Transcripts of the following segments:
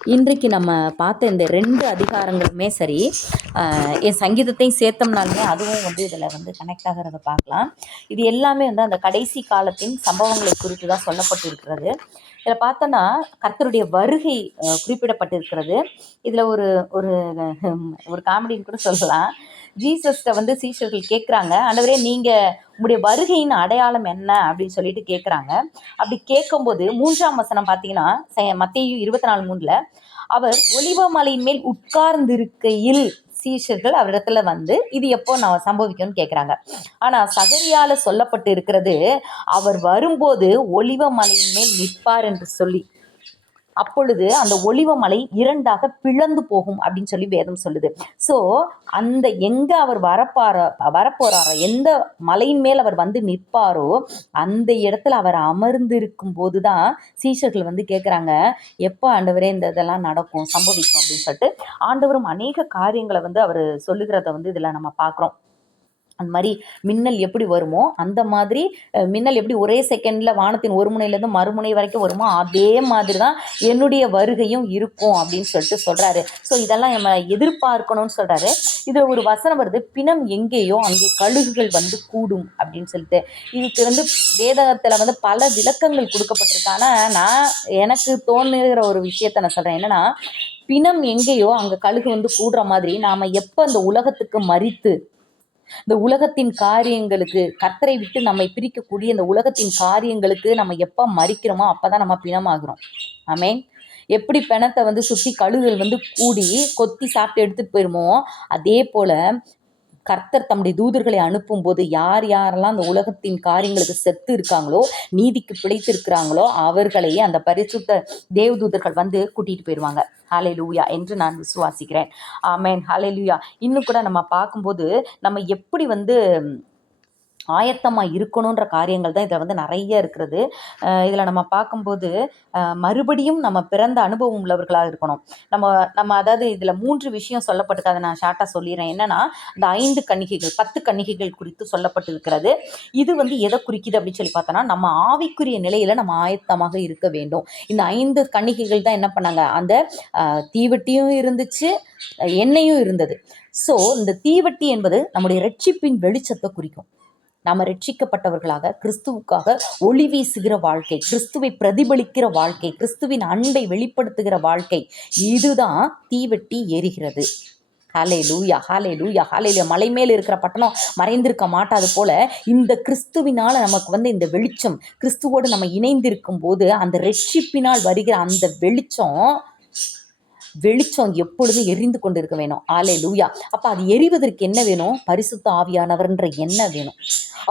இன்றைக்கு நம்ம பார்த்த இந்த 2 அதிகாரங்களுமே சரி, என் சங்கீதத்தையும் சேர்த்தோம்னாலுமே அதுவும் இதில் கனெக்ட் ஆகிறத பார்க்கலாம். இது எல்லாமே அந்த கடைசி காலத்தின் சம்பவங்களை குறித்து தான் சொல்லப்பட்டிருக்கிறது. இதில் பார்த்தோன்னா கர்த்தருடைய வருகை குறிப்பிடப்பட்டிருக்கிறது. இதில் ஒரு ஒரு ஒரு காமெடின்னு கூட சொல்லலாம். ஜீசஸ்கிட்ட சீஷர்கள் கேட்குறாங்க, ஆண்டவரே நீங்கள் உங்களுடைய வருகையின் அடையாளம் என்ன அப்படின்னு சொல்லிட்டு கேட்குறாங்க. அப்படி கேட்கும்போது 3ஆம் வசனம் பார்த்தீங்கன்னா, மத்தேயு 24:3 அவர் ஒலிவ மலையின் மேல் உட்கார்ந்திருக்கையில் சீஷர்கள் அவரிடத்துல இது எப்போ நான் சம்பவிக்கும்னு கேட்குறாங்க. ஆனால் சகரியால சொல்லப்பட்டு இருக்கிறது, அவர் வரும்போது ஒலிவ மலையின் மேல் நிற்பார் என்று சொல்லி, அப்பொழுது அந்த ஒலிவ மலை 2ஆக பிளந்து போகும் அப்படின்னு சொல்லி வேதம் சொல்லுது. ஸோ அந்த எங்கே அவர் வரப்போறாரோ, எந்த மலையின் மேல் அவர் நிற்பாரோ அந்த இடத்துல அவர் அமர்ந்து இருக்கும் போது தான் சீஷர்கள் கேட்குறாங்க, எப்போ ஆண்டவரே இந்த இதெல்லாம் நடக்கும், சம்பவிக்கும் அப்படின்னு சொல்லிட்டு. ஆண்டவரும் அநேக காரியங்களை அவர் சொல்லுகிறத இதில் நம்ம பார்க்குறோம். அந்த மாதிரி மின்னல் எப்படி வருமோ அந்த மாதிரி மின்னல் எப்படி ஒரே செகண்டில் வானத்தின் ஒரு முனையிலேருந்து மறுமுனை வரைக்கும் வருமோ அதே மாதிரி தான் என்னுடைய வருகையும் இருக்கும் அப்படின்னு சொல்லிட்டு சொல்கிறாரு. ஸோ இதெல்லாம் நம்ம எதிர்பார்க்கணும்னு சொல்கிறாரு. இதில் ஒரு வசனம் வருது, பிணம் எங்கேயோ அங்கே கழுகுகள் கூடும் அப்படின்னு சொல்லிட்டு. இதுக்கு வேதத்தில் பல விளக்கங்கள் கொடுக்கப்பட்டிருக்கு. ஆனால் நான் எனக்கு தோணுகிற ஒரு விஷயத்த நான் சொல்கிறேன். என்னென்னா, பிணம் எங்கேயோ அங்கே கழுகு கூடுற மாதிரி நாம் எப்போ அந்த உலகத்துக்கு மரித்து இந்த உலகத்தின் காரியங்களுக்கு கர்த்தரை விட்டு நம்மை பிரிக்கக்கூடிய இந்த உலகத்தின் காரியங்களுக்கு நம்ம எப்போ மறிக்கிறோமோ அப்போதான் நம்ம பிணமாகிறோம். ஆமேன். எப்படி பிணத்தை சுற்றி கழுகுகள் கூடி கொத்தி சாப்பிட்டு எடுத்துகிட்டு போயிருமோ, அதே போல் கர்த்தர் தம்முடைய தூதர்களை அனுப்பும் போது யார் யாரெல்லாம் அந்த உலகத்தின் காரியங்களுக்கு செத்து இருக்காங்களோ, நீதிக்கு பிழைத்து இருக்கிறாங்களோ அவர்களை அந்த பரிசுத்த தேவதூதர்கள் கூட்டிகிட்டு போயிடுவாங்க. ஹல்லேலூயா என்று நான் விசுவாசிக்கிறேன். ஆமென். ஹல்லேலூயா. இன்னும் கூட நம்ம பார்க்கும்போது நம்ம எப்படி ஆயத்தமாக இருக்கணுன்ற காரியங்கள் தான் இதில் நிறைய இருக்கிறது. இதில் நம்ம பார்க்கும்போது மறுபடியும் நம்ம பிறந்த அனுபவம் உள்ளவர்களாக இருக்கணும். நம்ம அதாவது இதில் 3 விஷயம் சொல்லப்பட்டிருக்கு. அதை நான் ஷார்ட்டாக சொல்லிடுறேன். என்னென்னா, இந்த 5 கன்னிகைகள் 10 கன்னிகைகள் குறித்து சொல்லப்பட்டிருக்கிறது. இது எதை குறிக்குது அப்படின்னு சொல்லி பார்த்தோன்னா, நம்ம ஆவிக்குரிய நிலையில் நம்ம ஆயத்தமாக இருக்க வேண்டும். இந்த 5 கன்னிகைகள் தான் என்ன பண்ணாங்க, அந்த தீவெட்டியும் இருந்துச்சு, எண்ணெயும் இருந்தது. ஸோ இந்த தீவெட்டி என்பது நம்முடைய ரட்சிப்பின் வெளிச்சத்தை குறிக்கும். நாம் ரட்சிக்கப்பட்டவர்களாக கிறிஸ்துவுக்காக ஒளி வீசுகிற வாழ்க்கை, கிறிஸ்துவை பிரதிபலிக்கிற வாழ்க்கை, கிறிஸ்துவின் அன்பை வெளிப்படுத்துகிற வாழ்க்கை, இதுதான் தீவெட்டி எரிகிறது. ஹல்லேலூயா, ஹல்லேலூயா, ஹல்லேலூயா. மலை மேல் இருக்கிற பட்டணம் மறைந்திருக்க மாட்டாது போல இந்த கிறிஸ்துவினால் நமக்கு இந்த வெளிச்சம், கிறிஸ்துவோடு நம்ம இணைந்திருக்கும் போது அந்த ரட்சிப்பினால் வருகிற அந்த வெளிச்சம் எப்பொழுதும் எரிந்து கொண்டு இருக்க வேணும். ஹல்லேலூயா. அப்போ அது எரிவதற்கு என்ன வேணும்? பரிசுத்த ஆவியானவர்ன்ற எண்ணெய் வேணும்.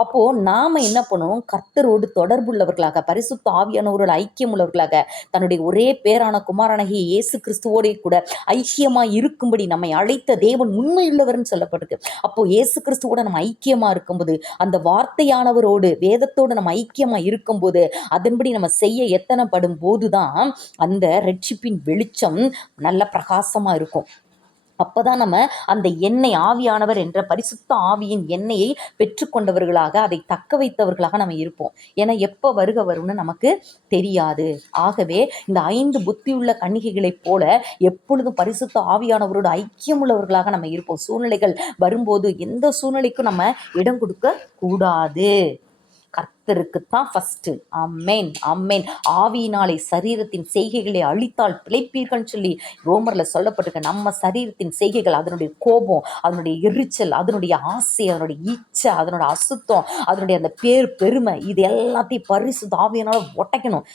அப்போது நாம் என்ன பண்ணணும்? கர்த்தரோடு தொடர்புள்ளவர்களாக, பரிசுத்த ஆவியானவரோட ஐக்கியம் உள்ளவர்களாக, தன்னுடைய ஒரே பேரான குமாரனாகிய இயேசு கிறிஸ்துவோடே கூட ஐக்கியமாக இருக்கும்படி நம்மை அழைத்த தேவன் உண்மையுள்ளவர்னு சொல்லப்பட்டிருக்கு. அப்போது இயேசு கிறிஸ்துவோட நம்ம ஐக்கியமாக இருக்கும்போது, அந்த வார்த்தையானவரோடு வேதத்தோடு நம்ம ஐக்கியமாக இருக்கும்போது, அதன்படி நம்ம செய்ய எத்தனைப்படும் போது தான் அந்த ரட்சிப்பின் வெளிச்சம் நல்ல பிரகாசமாக இருக்கும். அப்போ தான் நம்ம அந்த எண்ணெய், ஆவியானவர் என்ற பரிசுத்த ஆவியின் எண்ணெயை பெற்றுக்கொண்டவர்களாக, அதை தக்க வைத்தவர்களாக நம்ம இருப்போம். ஏன்னா எப்போ வரும்னு நமக்கு தெரியாது. ஆகவே இந்த 5 புத்தியுள்ள கன்னிகைகளைப் போல எப்பொழுதும் பரிசுத்த ஆவியானவரோடு ஐக்கியம் உள்ளவர்களாக நம்ம இருப்போம். சூழ்நிலைகள் வரும்போது எந்த சூழ்நிலைக்கும் நம்ம இடம் கொடுக்க கூடாது. கர்த்தருக்குத்தான் ஃபஸ்ட்டு. Amen, amen. ஆவியினாலே சரீரத்தின் செய்கைகளை அழித்தால் பிழைப்பீர்கள் சொல்லி ரோமரில் சொல்லப்பட்டிருக்க. நம்ம சரீரத்தின் செய்கைகள், அதனுடைய கோபம், அதனுடைய எரிச்சல், அதனுடைய ஆசை, அதனுடைய ஈச்சை, அதனோட அசுத்தம், அதனுடைய அந்த பெருமை, இது எல்லாத்தையும் பரிசுத்த ஆவியினால் ஒட்டைக்கணும்.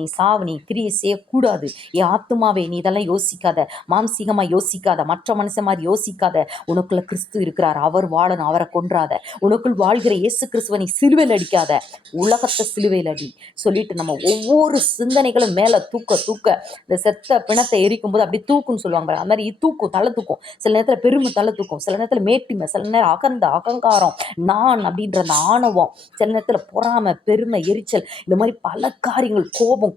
நீ சாவு, நீ கிரியை செய்யக்கூடாது. என் ஆத்துமாவே நீ இதெல்லாம் யோசிக்காத, மாம்சீகமாக யோசிக்காத, மற்ற மனுஷன் மாதிரி யோசிக்காத. உனக்குள்ள கிறிஸ்து இருக்கிறார், அவர் வாழணும், அவரை கொன்றாத. உனக்குள் வாழ்கிற இயேசு கிறிஸ்துவை நீ சிலுவையில் அடிக்காத, உலகத்தை சிலுவையில் அடி சொல்லிட்டு நம்ம ஒவ்வொரு சிந்தனைகளும் மேலே தூக்க இந்த செத்த பிணத்தை எரிக்கும் போது அப்படி தூக்குன்னு சொல்லுவாங்க. அது மாதிரி தூக்கும், தலை தூக்கும். சில நேரத்தில் பெருமை தலை தூக்கும், சில நேரத்தில் மேட்டிமை, சில நேரம் அகங்காரம், நான் அப்படின்ற அந்த ஆணவம், சில நேரத்தில் பொறாமை, பெருமை, எரிச்சல், இந்த மாதிரி பல காரியங்கள்,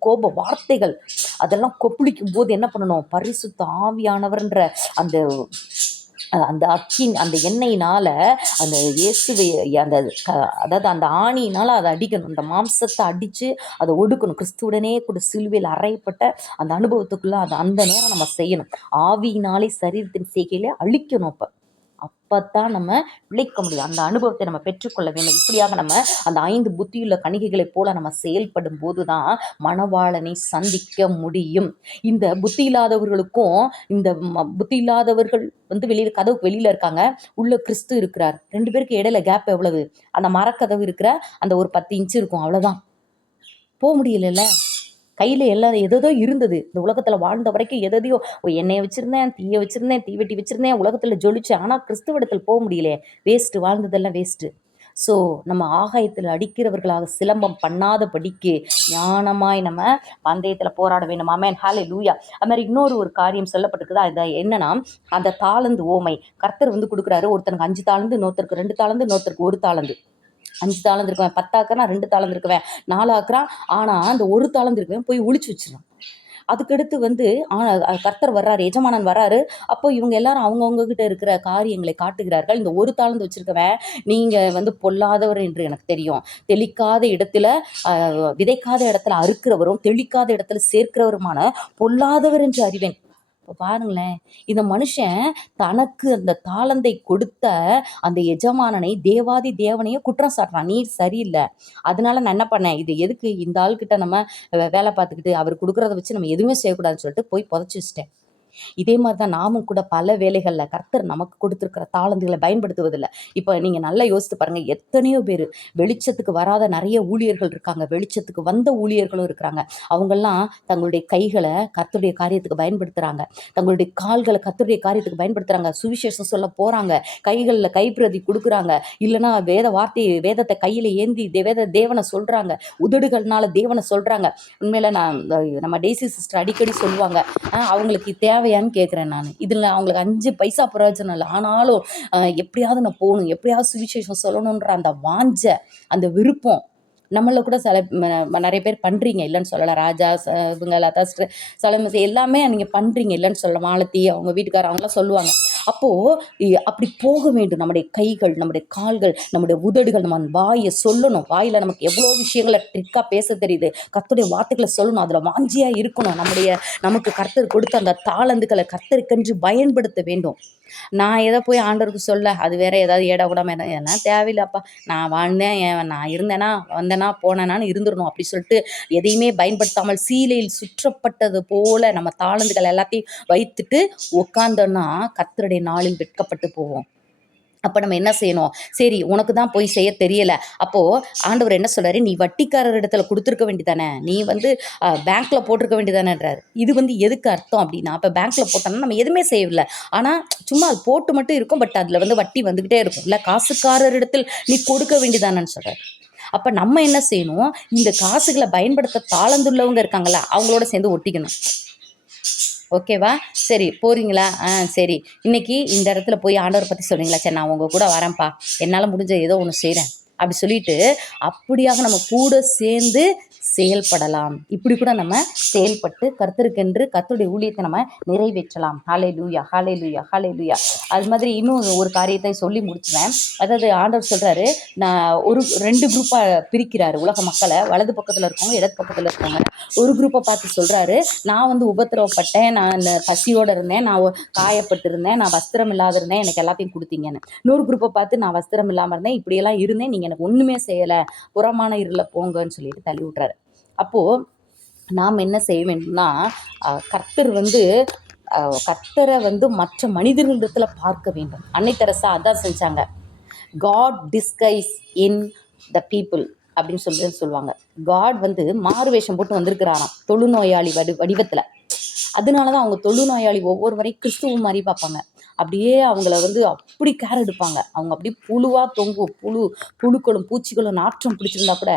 கோப வார்த்தைகள், அதெல்லாம் கொப்பளிக்கும் போது என்ன பண்ணணும்? பரிசுத்த ஆவியானவர்ன்ற அந்த அந்த அந்த எண்ணெயினால் அந்த இயேசுவை அந்த அதாவது அந்த ஆணியினால் அதை அடிக்கணும், அந்த மாம்சத்தை அடித்து அதை ஒடுக்கணும். கிறிஸ்துவுடனே கூட சிலுவையில் அறையப்பட்ட அந்த அனுபவத்துக்குள்ளே அதை அந்த நேரம் நம்ம செய்யணும். ஆவியினாலே சரீரத்தின் செய்கையிலே அழிக்கணும். அப்போத்தான் நம்ம விளைக்க முடியும். அந்த அனுபவத்தை நம்ம பெற்றுக்கொள்ள வேண்டும். இப்படியாக நம்ம அந்த 5 புத்தியுள்ள கணிகைகளைப் போல நம்ம செயல்படும் போது தான் மணவாளனை சந்திக்க முடியும். இந்த புத்தி இல்லாதவர்களுக்கும் இந்த புத்தி இல்லாதவர்கள் வெளியில் கதவுக்கு வெளியில் இருக்காங்க, உள்ள கிறிஸ்து இருக்கிறார். 2 பேருக்கு இடையில கேப் எவ்வளவு? அந்த மரக்கதவு இருக்கிற அந்த ஒரு 10 இன்ச்சு இருக்கும், அவ்வளோதான். போக முடியல. கையில் எல்லாம் எதோ இருந்தது. இந்த உலகத்தில் வாழ்ந்த வரைக்கும் எதையோ எண்ணெயை வச்சுருந்தேன், தீயை வச்சுருந்தேன், தீவெட்டி வச்சுருந்தேன், உலகத்தில் ஜொலிச்சேன். ஆனால் கிறிஸ்துவிடத்தில் போக முடியலையே. Waste, வாழ்ந்ததெல்லாம் waste. ஸோ நம்ம ஆகாயத்தில் அடிக்கிறவர்களாக சிலம்பம் பண்ணாதபடிக்கு ஞானமாய் நம்ம பந்தயத்தில் போராட வேண்டும். ஆமென், ஹல்லேலூயா. அது மாதிரி இன்னொரு காரியம் சொல்லப்பட்டிருக்குதா, அது என்னன்னா அந்த தாளந்து ஓமை. கர்த்தர் கொடுக்குறாரு. ஒருத்தனுக்கு 5 தாளந்து, இன்னொருத்தருக்கு 2 தாளந்து, இன்னொருத்தருக்கு 1 தாளந்து. 5 தாளந்து இருக்குவேன், 10 ஆக்குறான், 2 தாளந்து இருக்குவேன், 4 ஆக்குறான். ஆனால் அந்த 1 தாளந்து இருக்குவேன் போய் ஒளிச்சு வச்சிடறான். அதுக்கடுத்து கர்த்தர் வர்றாரு, எஜமானன் வர்றாரு. அப்போ இவங்க எல்லாரும் அவங்கவுங்ககிட்ட இருக்கிற காரியங்களை காட்டுகிறார்கள். இந்த 1 தாளந்து வச்சிருக்கவன், நீங்கள் பொல்லாதவர் என்று எனக்கு தெரியும், தெளிக்காத இடத்துல விதைக்காத இடத்துல அறுக்கிறவரும் தெளிக்காத இடத்துல சேர்க்கிறவருமான பொல்லாதவர் என்று அறிவேன். இப்போ பாருங்களேன், இந்த மனுஷன் தனக்கு அந்த தாளந்தை கொடுத்த அந்த எஜமானனை, தேவாதி தேவனையே குற்றம் சாட்டுறான். நீ சரியில்லை, அதனால நான் என்ன பண்ணேன், இது எதுக்கு இந்த ஆள்கிட்ட நம்ம வேலை பார்த்துக்கிட்டு அவர் கொடுக்குறத வச்சு நம்ம எதுவுமே செய்யக்கூடாதுன்னு சொல்லிட்டு போய் புதைச்சி வச்சிட்டேன். இதே மாதிரி தான் நாமும் கூட பல வேலைகளில் கர்த்தர் நமக்கு கொடுத்துருக்கிற தாளந்துகளை பயன்படுத்துவதில்லை. இப்போ நீங்கள் நல்லா யோசித்து பாருங்கள், எத்தனையோ பேர் வெளிச்சத்துக்கு வராத நிறைய ஊழியர்கள் இருக்காங்க, வெளிச்சத்துக்கு வந்த ஊழியர்களும் இருக்கிறாங்க. அவங்கெல்லாம் தங்களுடைய கைகளை கர்த்தருடைய காரியத்துக்கு பயன்படுத்துகிறாங்க, தங்களுடைய கால்களை கர்த்தருடைய காரியத்துக்கு பயன்படுத்துகிறாங்க, சுவிசேஷம் சொல்ல போகிறாங்க, கைகளில் கைப்பிரதி கொடுக்குறாங்க, இல்லைன்னா வேதத்தை கையில் ஏந்தி தேவனை சொல்கிறாங்க, உதடுகள்னால தேவனை சொல்கிறாங்க. உண்மையில் நம்ம டெய்சி சிஸ்டர் அடிக்கடி சொல்லுவாங்க, அவங்களுக்கு தேவையான்னு கேட்குறேன் நான். இதில் அவங்களுக்கு 5 பைசா பிரயோஜனம் இல்லை, ஆனாலும் எப்படியாவது நான் போகணும், எப்படியாவது சுவிசேஷம் சொல்லணுன்ற அந்த வாஞ்சை, அந்த விருப்பம் நம்மள கூட நிறைய பேர் பண்ணுறீங்க, இல்லைன்னு சொல்லலை. ராஜா, இவங்க லதா சலமசி எல்லாமே நீங்கள் பண்ணுறீங்க, இல்லைன்னு சொல்ல. மாலத்தி அவங்க வீட்டுக்காரர் அவங்களாம் சொல்லுவாங்க. அப்போது அப்படி போக வேண்டும். நம்முடைய கைகள், நம்முடைய கால்கள், நம்முடைய உதடுகள், நம்ம வாயை சொல்லணும். வாயில் நமக்கு எவ்வளோ விஷயங்களை ட்ரிக்காக பேச தெரியுது, கர்த்தருடைய வார்த்தைகளை சொல்லணும், அதில் வாஞ்சியாக இருக்கணும். நமக்கு கர்த்தர் கொடுத்த அந்த தாளந்துக்களை கர்த்தருக்கென்று பயன்படுத்த வேண்டும். நான் எதை போய் ஆண்டவருக்கு சொல்ல, அது வேற ஏதாவது ஏடா கூடாம எல்லாம் தேவையில்லைப்பா, நான் வாழ்ந்தேன், நான் இருந்தேனா வந்தேனா போனேனான்னு இருந்துடணும் அப்படி சொல்லிட்டு எதையுமே பயன்படுத்தாமல் சீலையில் சுற்றப்பட்டது போல நம்ம தாளந்துகள் எல்லாத்தையும் வைத்துட்டு உட்காந்தோன்னா கர்த்தருடைய நாளில் வெட்கப்பட்டு போவோம். அப்போ நம்ம என்ன செய்யணும், சரி உனக்கு தான் போய் செய்ய தெரியலை, அப்போது ஆண்டவர் என்ன சொல்கிறாரு, நீ வட்டிக்காரர் இடத்துல கொடுத்துருக்க வேண்டியதானே, நீ பேங்க்கில் போட்டிருக்க வேண்டியதானேன்றார். இது எதுக்கு அர்த்தம் அப்படின்னா, அப்போ பேங்க்கில் போட்டோம்னா நம்ம எதுவுமே செய்யவில்லை, ஆனால் சும்மா அது போட்டு மட்டும் இருக்கும், பட் அதில் வட்டி வந்துக்கிட்டே இருக்கும். இல்லை, காசுக்காரர் இடத்தில் நீ கொடுக்க வேண்டியதானேன்னு சொல்கிறார். அப்போ நம்ம என்ன செய்யணும், இந்த காசுகளை பயன்படுத்த தாளந்துள்ளவங்க இருக்காங்களா, அவங்களோட சேர்ந்து ஒட்டிக்கணும். ஓகேவா, சரி போகிறீங்களா, சரி இன்னைக்கு இந்த இடத்துல போய் ஆண்டவரை பற்றி சொல்கிறீங்களா, சரி நான் உங்கள் கூட வரேன்ப்பா, என்னால் முடிஞ்ச ஏதோ ஒன்று செய்கிறேன் அப்படி சொல்லிட்டு அப்படியாக நம்ம கூட சேர்ந்து செயல்படலாம். இப்படி கூட நம்ம செயல்பட்டு கர்த்தருக்கென்று கர்த்தருடைய ஊழியத்தை நம்ம நிறைவேற்றலாம். ஹல்லேலூயா, ஹல்லேலூயா, ஹல்லேலூயா. அது மாதிரி இன்னும் ஒரு காரியத்தை சொல்லி முடிச்சுவேன். அதாவது ஆண்டவர் சொல்கிறாரு, நான் 2 குரூப்பாக பிரிக்கிறாரு உலக மக்களை. வலது பக்கத்தில் இருக்கவங்க, இடது பக்கத்தில் இருக்கவங்க. ஒரு குரூப்பை பார்த்து சொல்கிறாரு, நான் உபத்திரவப்பட்டேன், நான் இந்த பசியோடு இருந்தேன், நான் காயப்பட்டு இருந்தேன், நான் வஸ்திரம் இல்லாத இருந்தேன், எனக்கு எல்லாத்தையும் கொடுத்தீங்கன்னு. இன்னொரு குரூப்பை பார்த்து, நான் வஸ்திரம் இல்லாமல் இருந்தேன், இப்படியெல்லாம் இருந்தேன், நீங்கள் எனக்கு ஒன்றுமே செய்யலை, புறமான இருளில் போங்கன்னு சொல்லிட்டு தள்ளி விட்றாரு. அப்போது நாம் என்ன செய்ய வேண்டும்னா, கர்த்தரை மற்ற மனிதர்களிடத்தில் பார்க்க வேண்டும். அன்னை தெரசா அதான் செஞ்சாங்க. God disguise in the people அப்படின்னு சொல்லுவாங்க. காட் மாறு வேஷம் போட்டு வந்திருக்கிறாராம் தொழுநோயாளி வடிவத்தில். அதனால தான் அவங்க தொழுநோயாளி ஒவ்வொருவரையும் கிறிஸ்துவ மாதிரி பார்ப்பாங்க. அப்படியே அவங்கள அப்படி கேர் எடுப்பாங்க. அவங்க அப்படியே புழுவாக தொங்கும், புழுக்களும் பூச்சிகளும் நாற்றம் பிடிச்சிருந்தா கூட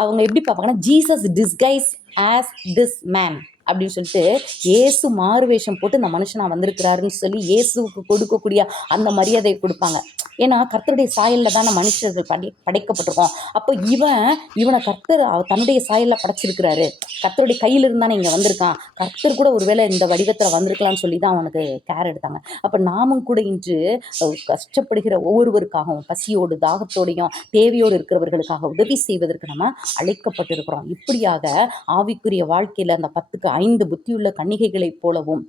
அவங்க எப்படி பார்ப்பாங்கன்னா, Jesus disguise as this man அப்படின்னு சொல்லிட்டு இயேசு மாறு வேஷம் போட்டு இந்த மனுஷனா வந்திருக்கிறாருன்னு சொல்லி இயேசுவுக்கு கொடுக்கக்கூடிய அந்த மரியாதையை கொடுப்பாங்க. ஏன்னா கர்த்தருடைய சாயல்ல தானே மனுஷர்கள் படைக்கப்பட்டிருக்கோம். அப்போ இவனை கர்த்தர் தன்னுடைய சாயல்ல படைச்சிருக்கிறாரு, கர்த்தருடைய கையில இருந்தானே இங்க வந்திருக்கான், கர்த்தர் கூட ஒருவேளை இந்த வடிவத்துல வந்திருக்கலாம்னு சொல்லி தான் அவனுக்கு கேர் எடுத்தாங்க. அப்ப நாமும் கூட இன்று கஷ்டப்படுகிற ஒவ்வொருவருக்காகவும் பசியோடு தாகத்தோடையும் தேவையோடு இருக்கிறவர்களுக்காக உதவி செய்வதற்கு நம்ம அழைக்கப்பட்டிருக்கிறோம். இப்படியாக ஆவிக்குரிய வாழ்க்கையில அந்த 10க்கு 5 புத்தியுள்ள கன்னிகைகளைப் போலவும்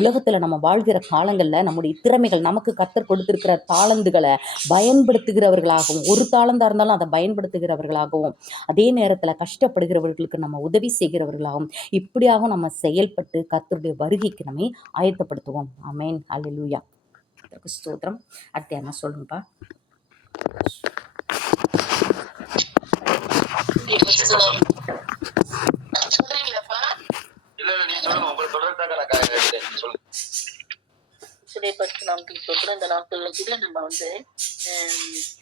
உலகத்துல நம்ம வாழ்கிற காலங்கள்ல நம்முடைய திறமைகள், நமக்கு கர்த்தர் கொடுத்திருக்கிற தாளந்துகளை பயன்படுத்துகிறவர்களாகவும், ஒரு தாளந்தா இருந்தாலும் அதை பயன்படுத்துகிறவர்களாகவும், அதே நேரத்துல கஷ்டப்படுகிறவர்களுக்கு நம்ம உதவி செய்கிறவர்களாகவும், இப்படியாக நம்ம செயல்பட்டு கர்த்தருடைய வருகைக்கு நம்மை ஆயத்தப்படுத்துவோம். ஆமென். அல்லேலூயா. ஸ்தோத்திரம். அடுத்து என்ன சொல்லுங்கப்பா? இந்த நாட்கள்ல கூட நம்ம வந்து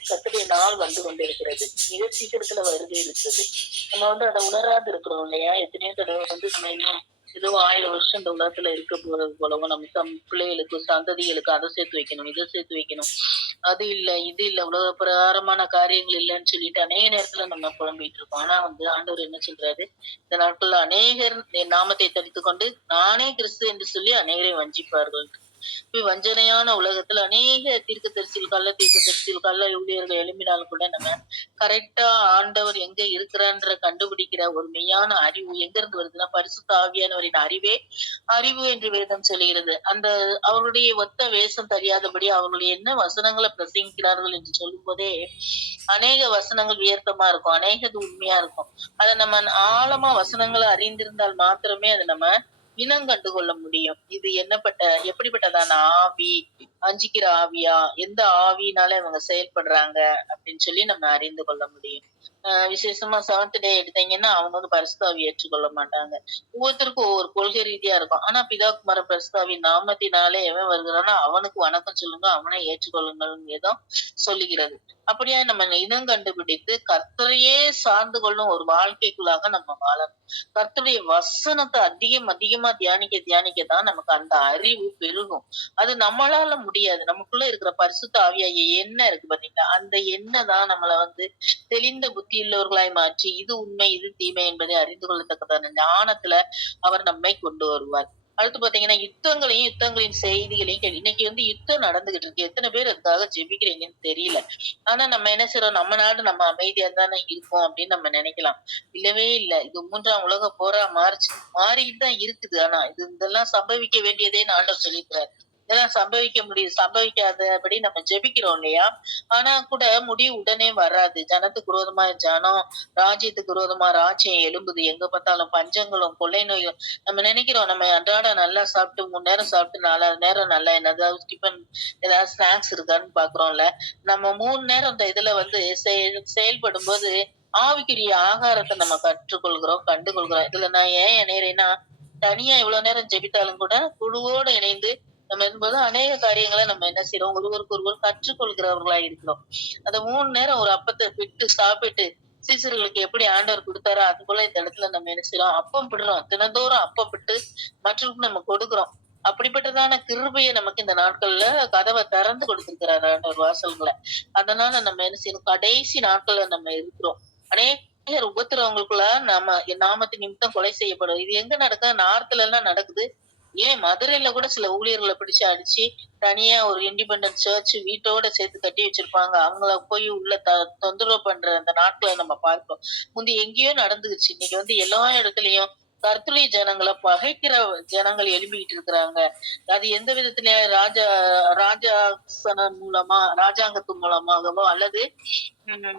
கர்த்தருடைய நாள் வந்து கொண்டு இருக்கிறது, மிக சீக்கிரத்துல வருகை இருக்கிறது. நம்ம வந்து அதை உணராது இருக்கிறோம் இல்லையா? எத்தனையோ தடவை வந்து நம்ம இன்னும் ஏதோ 1000 வருஷம் இந்த உலகத்துல இருக்க போறது போலவும் நம்ம பிள்ளைகளுக்கு சந்ததிகளுக்கு அதை சேர்த்து வைக்கணும், இதை சேர்த்து வைக்கணும், அது இல்ல இது இல்ல, உலக பிரகாரமான காரியங்கள் இல்லைன்னு சொல்லிட்டு அநேக நேரத்துல நம்ம புலம்பிட்டு இருக்கோம். ஆனா வந்து ஆண்டவர் என்ன சொல்றாரு, இந்த நாட்கள்ல அநேகர் என் நாமத்தை தரித்து கொண்டு நானே கிறிஸ்து என்று சொல்லி அநேகரை வஞ்சிப்பார்கள். வஞ்சனையான உலகத்துல அநேக தீர்க்கதரிசிகள், கள்ள தீர்க்கதரிசிகள், கள்ள ஊழியர்கள் எழுப்பினாலும் கூட நம்ம கரெக்டா ஆண்டவர் எங்க இருக்கிறான்ற கண்டுபிடிக்கிற ஒரு மெய்யான அறிவு எங்க இருந்து வருதுன்னா, பரிசுத்த ஆவியானவரின் அறிவு என்று வேதம் சொல்லுகிறது. அந்த அவருடைய ஒத்த வேஷம் தெரியாதபடி அவர்களுடைய என்ன வசனங்களை பிரசங்கிக்கிறார்கள் என்று சொல்லும் போதே அநேக வசனங்கள் வியர்த்தமா இருக்கும், அநேகது உண்மையா இருக்கும். அதை நம்ம ஆழமா வசனங்களை அறிந்திருந்தால் மாத்திரமே அதை நம்ம இனம் கண்டு கொள்ள முடியும். இது எப்படிப்பட்டதான ஆவி, வஞ்சிக்கிற ஆவியா, எந்த ஆவியினால இவங்க செயல்படுறாங்க அப்படின்னு சொல்லி நம்ம அறிந்து கொள்ள முடியும். விசேஷமா 7th டே எடுத்தீங்கன்னா அவங்க வந்து பரிசுத்தாவி ஏற்றுக்கொள்ள மாட்டாங்க. ஒவ்வொருத்தருக்கும் ஒவ்வொரு கொள்கை ரீதியா இருக்கும். ஆனா பிதாகுமார பரிசுத்தாவி நாமத்தினாலே எவன் வருகிறானோ அவனுக்கு வணக்கம் சொல்லுங்க, அவனை ஏற்றுக்கொள்ளுங்க சொல்லுகிறது. அப்படியா நம்ம இனம் கண்டுபிடித்து கர்த்தரையே சார்ந்து கொள்ளும் ஒரு வாழ்க்கைக்குள்ளாக நம்ம வாழணும். கர்த்தருடைய வசனத்தை அதிகமா தியானிக்கதான் நமக்கு அந்த அறிவு பெருகும். அது நம்மளால முடியாது. நமக்குள்ள இருக்கிற பரிசுத்த ஆவியாகிய எண்ணெய் இருக்கு பாத்தீங்களா, அந்த எண்ணெய் தான் நம்மள வந்து தெளிந்த புத்தியுள்ளவர்களாய் மாற்றி இது உண்மை இது தீமை என்பதை அறிந்து கொள்ளத்தக்கதான ஞானத்துல அவர் நம்மை கொண்டு வருவார். அடுத்து பாத்தீங்கன்னா யுத்தங்களின் செய்திகளையும் இன்னைக்கு வந்து யுத்தம் நடந்துகிட்டு இருக்கு. எத்தனை பேர் அதுக்காக ஜெபிக்கிறீங்கன்னு தெரியல. ஆனா நம்ம என்ன செய்யறோம், நம்ம நாடு நம்ம அமைதியா தானே இருக்கோம் அப்படின்னு நம்ம நினைக்கலாம். இல்லவே இல்ல, இது 3ஆம் உலக போரா மாறிக்கிட்டு தான் இருக்குது. ஆனா இதெல்லாம் சம்பவிக்க வேண்டியதேன்னு ஆண்டவர் சொல்லியிருக்கிறார். இதெல்லாம் சம்பவிக்காதபடி நம்ம ஜெபிக்கிறோம் இல்லையா? ஆனா கூட முடிவு உடனே வராது. ஜனத்துக்கு விரோதமா ஜனம், ராஜ்யத்துக்கு விரோதமா ராஜ்யம் எழும்புது. எங்க பார்த்தாலும் பஞ்சங்களும் கொள்ளை நோய்களும். நம்ம நினைக்கிறோம் நம்ம அன்றாட நல்லா சாப்பிட்டு 3 நேரம் சாப்பிட்டு 4வது நேரம் நல்லா என்னதாவது டிஃபன் ஏதாவது ஸ்நாக்ஸ் இருக்கான்னு பாக்குறோம்ல. நம்ம 3 நேரம் இந்த இதுல வந்து செயல்படும் போது ஆவிக்குரிய ஆகாரத்தை நம்ம கண்டுகொள்கிறோம். இதுல நான் ஏன் இணையறேன்னா, தனியா இவ்வளவு நேரம் ஜெபித்தாலும் கூட குழுவோடு இணைந்து நம்ம இருக்கும்போது அநேக காரியங்களை நம்ம என்ன செய்யறோம், ஒருவருக்கு ஒருவர் கற்றுக்கொள்கிறவர்களா இருக்கிறோம். அந்த 3 நேரம் ஒரு அப்பத்தை விட்டு சாப்பிட்டு சீசர்களுக்கு எப்படி ஆண்டவர் கொடுத்தாரோ அது போல இந்த இடத்துல நம்ம என்ன செய்யறோம், அப்பம் பிடுறோம். தினந்தோறும் அப்பம் பிட்டு மற்றவங்களுக்கு நம்ம கொடுக்குறோம். அப்படிப்பட்டதான கிருபையை நமக்கு இந்த நாட்கள்ல கதவை திறந்து கொடுத்திருக்கிறார் ஆண்டவர் வாசல்களை. அதனால நம்ம என்ன செய்யணும், கடைசி நாட்கள்ல நம்ம இருக்கிறோம். அநேக உபத்திரவங்களுக்குள்ள நாமத்தின் நிமித்தம் கொலை செய்யப்படும். இது எங்க நடக்குது? நார்த்ல எல்லாம் நடக்குது. ஏன் மதுரையில கூட சில ஊழியர்களை பிடிச்சு அடிச்சு தனியா ஒரு இண்டிபெண்டன்ட் சர்ச் வீட்டோட சேர்த்து கட்டி வச்சிருப்பாங்க. அவங்கள போய் உள்ள தொந்தரவு பண்ற அந்த நாட்களை நம்ம பார்க்கிறோம். முந்தி எங்கேயோ நடந்துச்சு. இன்னைக்கு வந்து எல்லா இடத்துலயும் கர்த்தருடைய ஜனங்களை பகைக்கிற ஜனங்கள் எழும்பிக்கிட்டு இருக்கிறாங்க. அது எந்த விதத்துல ராஜாங்கத்து மூலமாகவோ அல்லது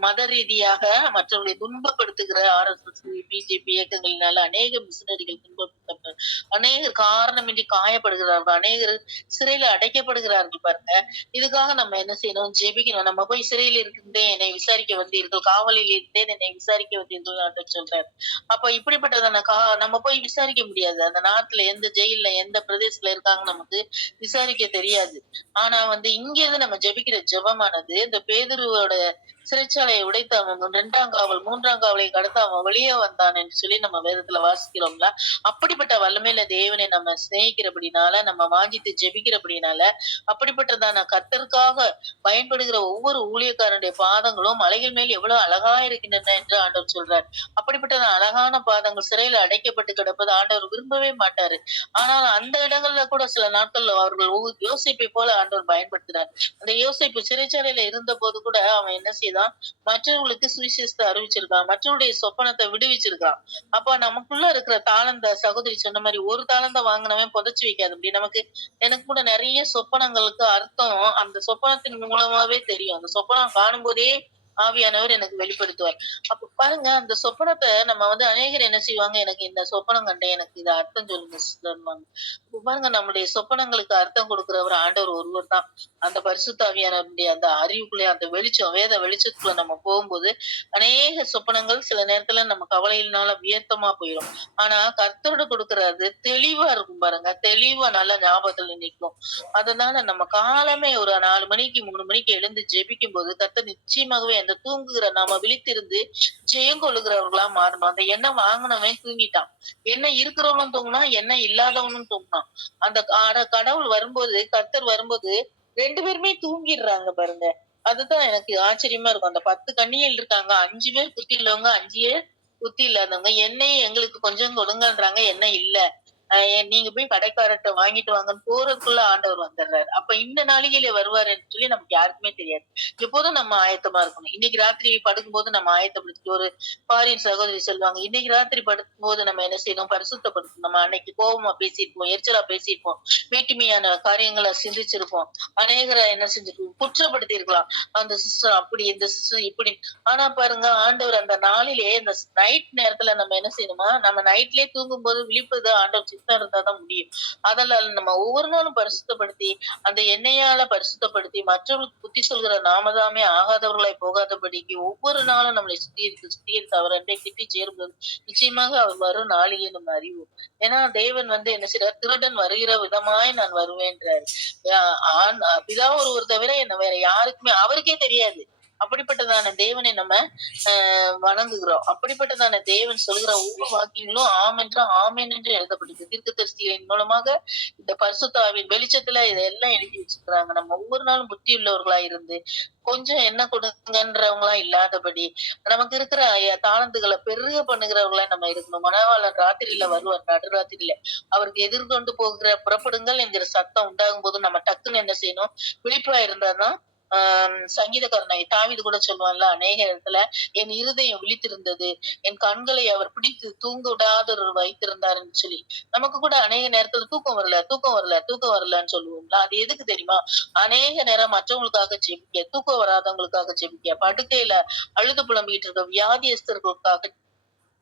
மத ரீதியாக மற்றவர்களை துன்பப்படுத்துகிற RSS பிஜேபி இயக்கங்களினால அநேக மிஷினரிகள் துன்பப்படுத்த, அநேகர் காரணமின்றி காயப்படுகிறார்கள், அநேகர் சிறையில அடைக்கப்படுகிறார்கள். பாருங்க, இதுக்காக நம்ம என்ன செய்யணும், ஜெபிக்கணும். நம்ம போய் சிறையில் இருந்தேன் என்னை விசாரிக்க வந்தீர்கள், காவலில் இருந்தேன் என்னை விசாரிக்க வந்தீர்கள் சொல்றாரு. அப்ப இப்படிப்பட்டதான நம்ம போய் விசாரிக்க முடியாது. அந்த நாட்டுல எந்த ஜெயில எந்த பிரதேசத்துல இருக்காங்க நமக்கு விசாரிக்க தெரியாது. ஆனா வந்து இங்க இருந்து நம்ம ஜெபிக்கிற ஜெபமானது இந்த பேதுருவோட சிறைச்சாலையை உடைத்து அவன் 2ஆம் காவல் 3ஆம் காவலை கடந்து அவன் வெளியே வந்தான் என்று சொல்லி நம்ம வேதத்துல வாசிக்கிறோம்ல. அப்படிப்பட்ட வல்லமையில தேவனை நம்ம சிநேகிக்கிறபடினால, நம்ம வாஞ்சித்து ஜெபிக்கிறபடினால, அப்படிப்பட்டதான கர்த்தருக்காக பயன்படுகிற ஒவ்வொரு ஊழியக்காரனுடைய பாதங்களும் மலைகள் மேல் எவ்வளவு அழகா இருக்கின்றன என்று ஆண்டவர் சொல்றார். அப்படிப்பட்ட அழகான பாதங்கள் சிறையில அடைக்கப்பட்டு கிடப்பது ஆண்டவர் விரும்பவே மாட்டாரு. ஆனால் அந்த இடங்கள்ல கூட சில நாட்கள்ல அவர்கள் யோசேப்பை போல ஆண்டவர் பயன்படுத்தினார். அந்த யோசேப்பு சிறைச்சாலையில இருந்த போது கூட அவன் என்ன செய்தான், மற்றவர்களுக்கு சுவிசேஷத்தை அறிவிச்சிருக்கான், மற்றவருடைய சொப்பனத்தை விடுவிச்சிருக்கான். அப்ப நமக்குள்ள இருக்கிற தாளந்த சகோதரி சொன்ன மாதிரி ஒரு தாளந்த வாங்கினவன் புதைச்சு வைக்காது. அப்படி எனக்கு கூட நிறைய சொப்பனங்களுக்கு அர்த்தம் அந்த சொப்பனத்தின் மூலமாவே தெரியும். அந்த சொப்பனம் காணும் போதே ஆவியானவர் எனக்கு வெளிப்படுத்துவார். அப்ப பாருங்க, அந்த சொப்பனத்தை நம்ம அநேகர் என்ன செய்வாங்க, எனக்கு இந்த சொப்பனம் கண்டேன், எனக்கு இது அர்த்தம் சொல்லுங்க சிஸ்டர்வாங்க. இப்ப பாருங்க, நம்முடைய சொப்பனங்களுக்கு அர்த்தம் கொடுக்கிறவர் ஆண்டவர் ஒருவர் தான். அந்த பரிசுத்த ஆவியானவருடைய அந்த அறிவுக்குள்ளே அந்த வெளிச்சம், வேத வெளிச்சத்துக்குள்ள நம்ம போகும்போது அநேக சொப்பனங்கள் சில நேரத்துல நம்ம கவலையினால வியர்த்தமா போயிடும். ஆனா கர்த்தரோட கொடுக்கறது தெளிவா இருக்கும் பாருங்க, தெளிவா நல்ல ஞாபகத்துல நிற்கும். அதனால நம்ம காலமே ஒரு 4 மணிக்கு 3 மணிக்கு எழுந்து ஜெபிக்கும் போது கர்த்தர் நிச்சயமாகவே அந்த தூங்குகிற நாம விழித்திருந்து ஜெயம் கொள்ளுகிறவர்களா மாறணும். அந்த எண்ணம் வாங்கினவன் தூங்கிட்டான், எண்ணெய் இருக்கிறவனும் தூங்கினான், எண்ணெய் இல்லாதவனும் தூங்கினான். அந்த கடவுள் வரும்போது, கர்த்தர் வரும்போது 2 பேருமே தூங்கிடுறாங்க பாருங்க. அதுதான் எனக்கு ஆச்சரியமா இருக்கும். அந்த 10 கன்னிகைகள் இருக்காங்க, 5 பேர் புத்தி உள்ளவங்க, 5 பேர் புத்தி இல்லாதவங்க. எண்ணெய் எங்களுக்கு கொஞ்சம் கொடுங்கன்றாங்க, எண்ணெய் இல்ல. நீங்க போய் கடைக்காரர்ட்ட வாங்கிட்டு வாங்கன்னு போறதுக்குள்ள ஆண்டவர் வந்துடுறாரு. அப்ப இந்த நாளிகையில வருவாருன்னு சொல்லி நமக்கு யாருக்குமே தெரியாது. எப்போதும் நம்ம ஆயத்தமா இருக்கணும். இன்னைக்கு ராத்திரி படுக்கும்போது நம்ம ஆயத்தப்படுத்திட்டு, ஒரு ஃபாரின் சகோதரி சொல்லுவாங்க, இன்னைக்கு ராத்திரி படுக்கும்போது நம்ம என்ன செய்யணும், பரிசுத்தப்படுத்தணும். நம்ம அன்னைக்கு கோபமா பேசியிருப்போம், எரிச்சலா பேசியிருப்போம், மேட்டுமையான காரியங்களை சிந்திச்சிருப்போம், அநேகரை என்ன செஞ்சிருப்போம், குற்றப்படுத்தி இருக்கலாம். அந்த சிஸ்டர் அப்படி, இந்த சிஸ்டர் இப்படி. ஆனா பாருங்க, ஆண்டவர் அந்த நாளிலே இந்த நைட் நேரத்துல நம்ம என்ன செய்யணுமா, நம்ம நைட்லயே தூங்கும் போது விழிப்பது ஆண்டவர் சித்தம் இருந்தாதான் முடியும். அதனால நம்ம ஒவ்வொரு நாளும் பரிசுத்தப்படுத்தி, அந்த எண்ணெயால பரிசுத்தப்படுத்தி, மற்றவர்களுக்கு புத்தி சொல்கிற நாமதாமே ஆகாதவர்களாய் போகாதபடிக்கு ஒவ்வொரு நாளும் நம்மளை சுத்திகரித்து அவர் அண்டை கிட்டி சேரும்போது நிச்சயமாக அவர் வரும் நாளிகை நம்ம அறிவோம். ஏன்னா தேவன் என்ன செய்றார், திருடன் வருகிற விதமாய் நான் வருவேன்றார். பிதா ஒருவர் தவிர என்ன வேற யாருக்குமே அவருக்கே தெரியாது. அப்படிப்பட்டதான தேவனை நம்ம வணங்குகிறோம். அப்படிப்பட்டதான தேவன் சொல்கிற ஒவ்வொரு வாக்கியங்களும் ஆம் என்றும் ஆமேன் என்று எழுதப்பட்டிருக்கு. தீர்க்கதரிசிகளின் மூலமாக இந்த பரிசுத்த ஆவியின் வெளிச்சத்துல இதெல்லாம் எழுதி வச்சிருக்கிறாங்க. நம்ம ஒவ்வொரு நாளும் புத்தி உள்ளவர்களா இருந்து கொஞ்சம் என்ன கொடுங்கன்றவங்களா இல்லாதபடி நமக்கு இருக்கிற தாளந்துகளை பெருக பண்ணுகிறவர்களா நம்ம இருக்கணும். மணவாளன் ராத்திரியில வருவார், நடுராத்திரியில அவருக்கு எதிர்கொண்டு போகிற புறப்படுங்கள் என்கிற சத்தம் உண்டாகும் போது நம்ம டக்குன்னு என்ன செய்யணும், விழிப்பா இருந்தாதான் சங்கீதக்காரனை தாவீது கூட சொல்லுவான்ல, அநேக இடத்துல என் இருதயம் விழித்திருந்தது, என் கண்களை அவர் பிடித்து தூங்க விடாத வைத்திருந்தாருன்னு சொல்லி. நமக்கு கூட அநேக நேரத்துல தூக்கம் வரல, தூக்கம் வரல, தூக்கம் வரலன்னு சொல்லுவோம்ல. அது எதுக்கு தெரியுமா, அநேக நேரம் மற்றவங்களுக்காக ஜெபிக்க, தூக்கம் வராதவங்களுக்காக ஜெபிக்க, படுக்கையில அழுது புலம்பிட்டு இருக்க வியாதியஸ்தர்களுக்காக,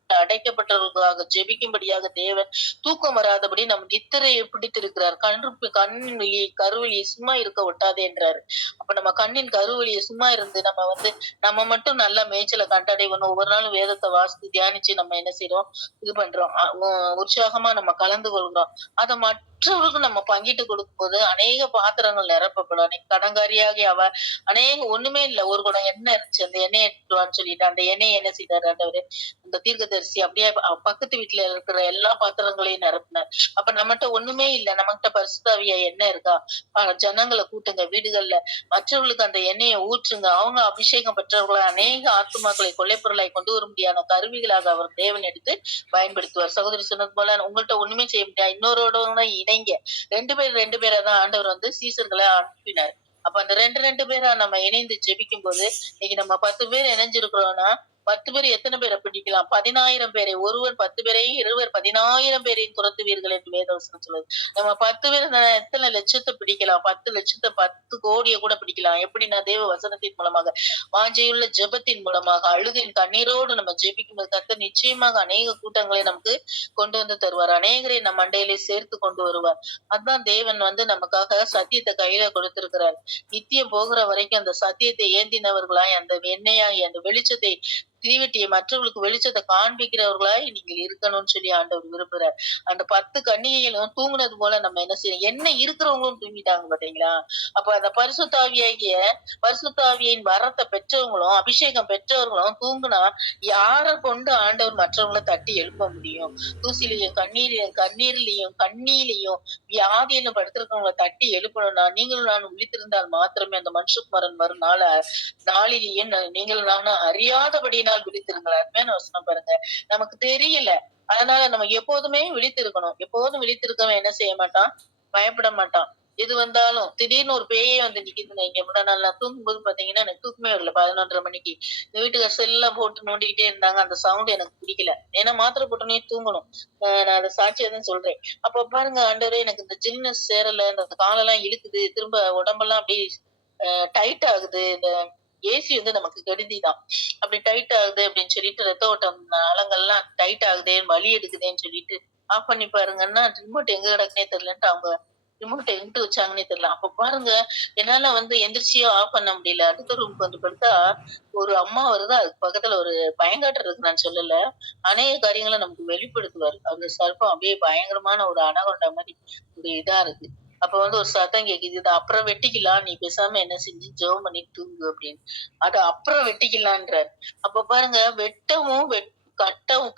அடைக்கப்பட்டவர்களுக்காக ஜெபிக்கும்படியாக தேவன் தூக்கம் வராதபடி நம் நித்திரையை பிடித்திருக்கிறார். கண்ணின் வெளியை கருவெளியை சும்மா இருக்க ஒட்டாதே என்றாரு. அப்ப நம்ம கண்ணின் கருவெளியை சும்மா இருந்து நம்ம மட்டும் நல்ல மேய்ச்சலை கண்டடைவணும். ஒவ்வொரு நாளும் வேதத்தை வாசித்து தியானிச்சு நம்ம என்ன செய்யறோம், இது பண்றோம், உற்சாகமா நம்ம கலந்து கொள்கிறோம். அதை மற்றவர்களுக்கு நம்ம பங்கிட்டு கொடுக்கும் போது அநேக பாத்திரங்கள் நிரப்பப்படும். அன்னைக்கு கடங்காரியாகி அவ அநேக ஒண்ணுமே இல்ல, ஒரு குடம் எண்ணெய் இருந்துச்சு, அந்த எண்ணெய் எடுத்துவான்னு சொல்லிட்டு அந்த எண்ணெய் என்ன செய்தாரு ஆண்டவரு, அந்த தீர்க்கதரிசி அப்படியே பக்கத்து வீட்டுல இருக்கிற எல்லா பாத்திரங்களையும் நிரப்பினார். அப்ப நம்மகிட்ட ஒண்ணுமே இல்ல, நம்மகிட்ட பரிசுத்தாவியா எண்ணெய் இருக்கா, ஜனங்களை கூட்டுங்க, வீடுகள்ல மற்றவர்களுக்கு அந்த எண்ணெயை ஊற்றுங்க. அவங்க அபிஷேகம் பெற்றவர்களை அநேக ஆத்துமாக்களை கொள்ளைப்பொருளாய் கொண்டு வர முடியாத கருவிகளாக அவர் தேவன் எடுத்து பயன்படுத்துவார். சகோதரி சொன்னது போல உங்கள்ட்ட ஒண்ணுமே செய்ய முடியாது, இன்னொருட இணைங்க. 2 பேரை தான் ஆண்டவர் சீசர்களை அனுப்பினார். அப்ப அந்த 2 பேரா நம்ம இணைந்து ஜெபிக்கும் போது, இன்னைக்கு நம்ம 10 பேர் இணைஞ்சிருக்கிறோம்னா 10 பேர் எத்தனை பேரை பிடிக்கலாம், 10,000 பேரை. ஒருவர் 10 பேரையும், இருவர் 10,000 பேரையும் துரத்துவீர்கள் என்று வேதவசனம் சொல்லுது. நம்ம 10 பேர் எத்தனை லட்சத்தை பிடிக்கலாம், 10 லட்சத்தை 10 கோடியை கூட பிடிக்கலாம். எப்படின்னா தேவ வசனத்தின் மூலமாக, வாஞ்சையுள்ள ஜெபத்தின் மூலமாக, அழுகையின் கண்ணீரோடு நம்ம ஜெபிக்கும் போது கர்த்தர் நிச்சயமாக அநேக கூட்டங்களை நமக்கு கொண்டு வந்து தருவார். அநேகரை நம் மண்டையிலே சேர்த்து கொண்டு வருவார். அதுதான் தேவன் நமக்காக சத்தியத்தை கையில கொடுத்திருக்கிறார். நித்தியம் போகிற வரைக்கும் அந்த சத்தியத்தை ஏந்தினவர்களாய், அந்த எண்ணெயாய், அந்த வெளிச்சத்தை தீவெட்டியை மற்றவர்களுக்கு வெளிச்சத்தை காண்பிக்கிறவர்களாய் நீங்கள் இருக்கணும்னு சொல்லி ஆண்டவர் விரும்புறார். அந்த 10 கன்னிகைகளும் தூங்குனது போல நம்ம என்ன செய்யணும், என்ன இருக்கிறவங்களும் தூங்கிட்டாங்க பாத்தீங்களா? அப்ப அந்த பரிசுத்தாவியின் வரத்தை பெற்றவங்களும் அபிஷேகம் பெற்றவர்களும் தூங்குனா யார கொண்டு ஆண்டவர் மற்றவங்களை தட்டி எழுப்ப முடியும்? தூசிலையும் கண்ணீர்லயும் கண்ணிலையும் வியாதியிலும் படுத்திருக்கவங்களை தட்டி எழுப்பணும்னா நீங்களும் நானும் விழித்திருந்தால் மாத்திரமே அந்த மனுஷகுமாரன் வரும் நாளிலேயே நீங்களும் நானும் அறியாதபடியினால் விழித்திருங்களா? அருமையான வசனம் பாருங்க. நமக்கு தெரியல, அதனால நம்ம எப்போதுமே விழித்திருக்கணும். எப்போதும் விழித்திருக்கவன் என்ன செய்ய மாட்டான், பயப்பட மாட்டான். எது வந்தாலும் திடீர்னு ஒரு பேயே வந்து நிக்குதுங்க. இங்க முன்னாடி நாள் நான் தூங்கும்போது பாத்தீங்கன்னா எனக்கு தூக்கமே வரல. 11:30 மணிக்கு இந்த வீட்டுக்கார செல்லாம் போட்டு நோண்டிக்கிட்டே இருந்தாங்க. அந்த சவுண்ட் எனக்கு பிடிக்கல. ஏன்னா மாத்திரை போட்டோன்னே தூங்கணும். நான் அதை சாட்சியா தான் சொல்றேன். அப்ப பாருங்க, ஆண்டவரே எனக்கு இந்த ஜில்னஸ் சேரல, இந்த காலெல்லாம் இழுக்குது, திரும்ப உடம்பெல்லாம் அப்படியே டைட் ஆகுது. இந்த ஏசி வந்து நமக்கு கெடுதிதான். அப்படி டைட் ஆகுது அப்படின்னு சொல்லிட்டு ரத்த ஓட்டம் நலங்கள்லாம் டைட் ஆகுதே, வலி எடுக்குதேன்னு சொல்லிட்டு ஆஃப் பண்ணி பாருங்கன்னா ரிமோட் எங்க கிடக்குனே தெரியலன்ட்டு அவங்க ரிமோட் எங்கிட்டு வச்சாங்கன்னே தெரியல. அப்ப பாருங்க, என்னால வந்து எந்திரிச்சியோ ஆஃப் பண்ண முடியல. அடுத்த ரூமுக்கு வந்து படுத்தா ஒரு அம்மா வருது, அதுக்கு பக்கத்துல ஒரு பயங்காட்டர் இருக்கு. நான் சொல்லல, அநேக காரியங்களை நமக்கு வெளிப்படுத்துவாரு. அந்த சர்ப்பம் அப்படியே பயங்கரமான ஒரு அனகொண்டா மாதிரி ஒரு இதா இருக்கு. அப்ப வந்து ஒரு சத்தம் கேக்குது, இதை அப்புறம் வெட்டிக்கலாம், நீ பேசாம என்ன செஞ்சு ஜெபம் பண்ணி தூங்கு அப்படின்னு. அது அப்புறம் வெட்டிக்கலான்றார். அப்ப பாருங்க,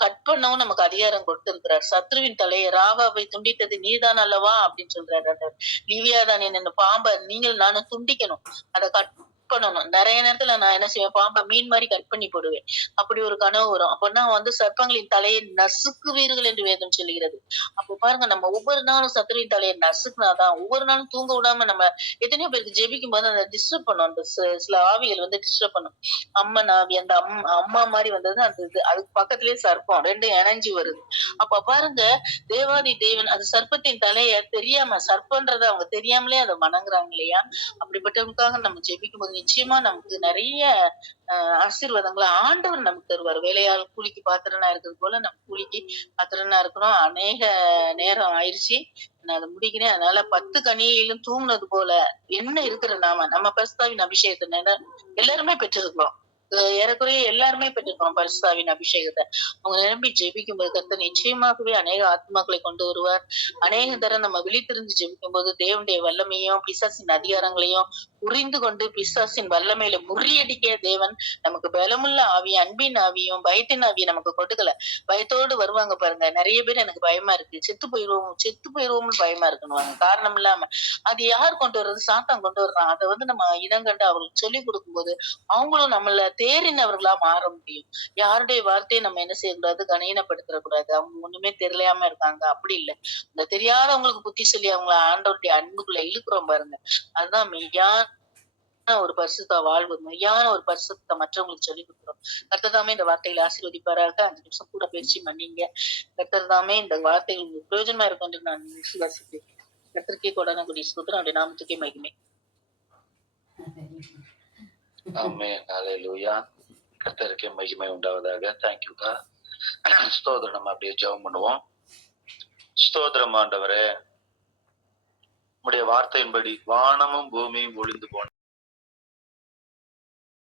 கட் பண்ணவும் நமக்கு அதிகாரம் கொடுத்திருக்கிறார். சத்ருவின் தலையை ராகாவை துண்டித்தது நீதான் அல்லவா அப்படின்னு சொல்றாரு. அந்த லிவியாதான் என்ன பாம்பை நீங்கள் நானும் துண்டிக்கணும், அதை கட் பண்ணணும். நிறைய நேரத்துல நான் என்ன செய்வேன், பாம்பை மீன் மாதிரி கட் பண்ணி போடுவேன். அப்படி ஒரு கனவு வரும். அப்பன்னா வந்து சர்ப்பங்களின் தலையை நசுக்குவீர்கள் என்று வேதம் சொல்லுகிறது. அப்ப பாருங்க, நம்ம ஒவ்வொரு நாளும் சத்ருவின் தலையை நசுக்குனாதான், ஒவ்வொரு நாளும் தூங்க விடாம நம்ம எத்தனையோ பேருக்கு ஜெபிக்கும் போது அந்த டிஸ்டர்ப் பண்ணும். அந்த சில ஆவிகள் வந்து டிஸ்டர்ப் பண்ணும். அம்மன் ஆவி, அந்த அம்மா மாதிரி வந்தது அந்த இது, அதுக்கு பக்கத்திலேயே சர்ப்பம் ரெண்டும் இணைஞ்சு வருது. அப்ப பாருங்க, தேவாதி தேவன் அது சர்ப்பத்தின் தலைய தெரியாம, சர்ப்பன்றதை அவங்க தெரியாமலே அதை வணங்குறாங்க இல்லையா? அப்படிப்பட்டவங்களுக்காக நம்ம ஜெபிக்கும் போது நிச்சயமா நமக்கு நிறைய ஆசீர்வாதங்களை ஆண்டவர் நமக்கு தருவார். வேலையாள் கூலிக்கு பாத்திரனா இருக்கிறது போல நம்ம கூலிக்கு பாத்திரனா இருக்கிறோம். அநேக நேரம் ஆயிடுச்சு, நான் அதை முடிக்கிறேன். அதனால 10 கனியிலும் தூங்குனது போல என்ன இருக்கிற நம்ம பரிசுத்தாவின் அபிஷேகத்தை எல்லாருமே பெற்றிருக்கிறோம். ஏறக்குறைய எல்லாருமே பெற்றிருக்கோம் பரிசுத்தாவின் அபிஷேகத்தை. அவங்க நிரம்பி ஜெபிக்கும் போது கர்த்தர் நிச்சயமாகவே அநேக ஆத்மாக்களை கொண்டு வருவார். அநேக தரம் நம்ம விழித்திருந்து ஜெபிக்கும் போது தேவனுடைய வல்லமையும் பிசாசின் அதிகாரங்களையும் புரிந்து கொண்டு பிசாசின் வல்லமையில முறியடிக்க தேவன் நமக்கு பலமுள்ள ஆவி, அன்பின் ஆவியும் பயத்தின் ஆவியும் நமக்கு கொடுக்கல. பயத்தோடு வருவாங்க பாருங்க. நிறைய பேர் எனக்கு பயமா இருக்கு, செத்து போயிருவோம்னு பயமா இருக்குன்னு காரணம் இல்லாம. அது யார் கொண்டு வர்றது? சாத்தான் கொண்டு வர்றான். அதை வந்து நம்ம இடங்கண்டு அவங்களுக்கு சொல்லி கொடுக்கும்போது அவங்களும் நம்மள தேறினவர்களா மாற முடியும். யாருடைய வார்த்தையை நம்ம என்ன செய்யக்கூடாது, கனீனப்படுத்தக்கூடாது. அவங்க ஒண்ணுமே தெரியலையாம இருக்காங்க, அப்படி இல்லை. இந்த தெரியாதவங்களுக்கு புத்தி சொல்லி அவங்கள ஆண்டவருடைய அன்புக்குள்ள இழுக்கிறோம் பாருங்க. அதுதான் மெய்யான ஒரு பரிசுத்த வாழ்வு, மெய்யான ஒரு பரிசுத்த மற்றவங்களுக்கு சொல்லி கொடுக்கிறோம். கர்த்தர் தாமே இந்த வார்த்தைகளை ஆசீர்வதிப்பாராக. 5 நிமிஷம் கூட பயிற்சி பண்ணீங்க. கர்த்தர் தாமே இந்த வார்த்தைகள் உங்களுக்கு பிரயோஜனமா இருக்கும் என்று நான் விசுவாசிக்கிறேன். கர்த்தருக்கே கொடான கூடிய ஸ்தோத்திரம், அவருடைய நாமத்துக்கே மகிமை. ஆமென். ஹல்லேலூயா. கர்த்தருக்கே மகிமை உண்டாவதாக. தேங்க்யூக்கா. ஸ்தோத்திரம். நம்ம அப்படியே ஜெபம் பண்ணுவோம். ஸ்தோத்திரம் ஆண்டவரே, உம்முடைய வார்த்தையின்படி வானமும் பூமியும் ஒளிந்து போன